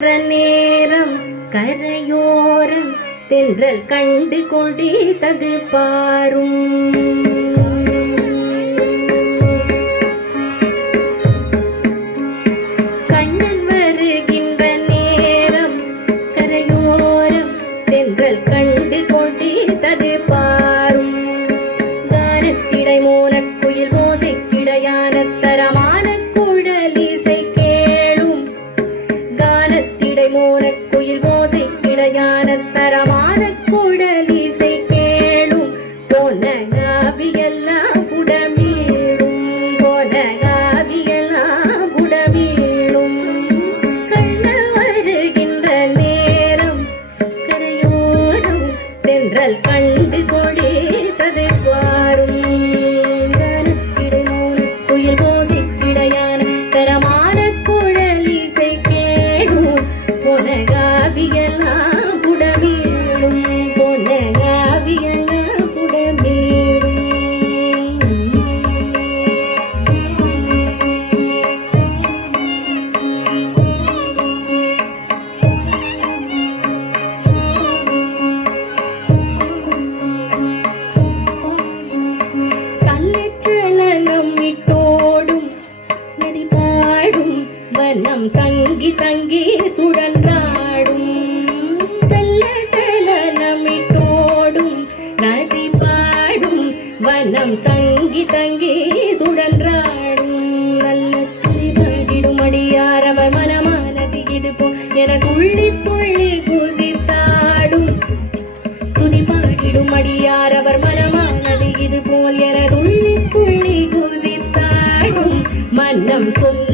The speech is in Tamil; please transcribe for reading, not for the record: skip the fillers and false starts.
நேரம் கரையோரம் தென்றல் கண்டு கொண்டது பாரும். கண்ணன் வருகின்ற நேரம் கரையோரம் தென்றல் கண்டு கொண்டது பாரும். கானத்திடை மோனக்குயில் ஓசை கிடையான தரமான குழலிசை கேளும். கானத்திடை மோனக்குயில் ஓசை கிடையான தரமான குழலிசை கேளும். போன காவியெல்லாம் புடமீளும், போன காவியெல்லாம் புடமீளும். கண்ணன் வருகின்ற நேரம் கரையோரம் தென்றல் கண்டு கொண்டது பாரும். கானத்திடை மோனக்குயில் ஓசை கிடையான தரமான குழலிசை கேளும். போன காவியெல்லாம் புடமீளும், போன காவியெல்லாம் புடமீளும். கள்ளச்சலனம் இட்டோடும் நதி பாடும் வனம் தங்கி தங்கி சுழன்றாடும். கள்ளச்சலனம் இட்டோடும் நதி பாடும் வனம் தங்கி தங்கி சுழன்றாடும். நல்ல துதிபாடிடும் அடியார் அவர் மனமானது இதுபோ என துள்ளி துள்ளி குதித்தாடும். துதிபாடிடும் அடியார் அவர் மனமானது இதுபோல் என துள்ளி துள்ளி குதித்தாடும். மன்னம் சொல்